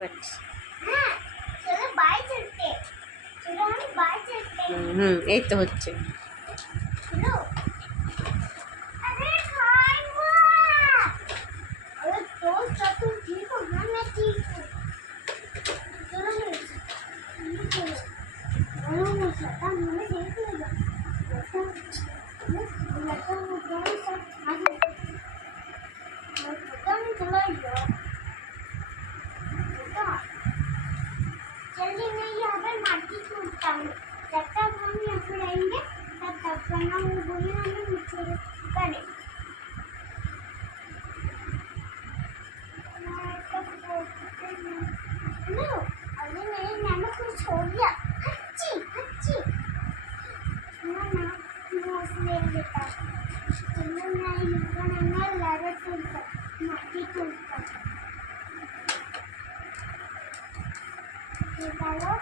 अच्छा। হ্যাঁ, চলো বাই চলতে। চলো আমি বাই চলতে। এই তো হচ্ছে। চলো। अरे खाइबा। अरे दोस्त तुम ठीक हो ना? मैं ठीक हूँ। चलो चलो। चलो मुझे मुझे देख लेगा। लड़का वो दोनों सब आगे। मैं पता नहीं चला यार। पता। जल्दी मैं यहाँ पर माटी कूदता हूँ। जब तक हम यहाँ पर आएंगे तब तक वरना वो बोलेगा ना मुझे करे। नो, अरे मेरे नैनो को छोड़ दिया। हच्ची हच्ची। ना ना, नोस ले लेता। चलो मैं इनका नैनो लारे टूटता, माटी टूटता। ये डालो।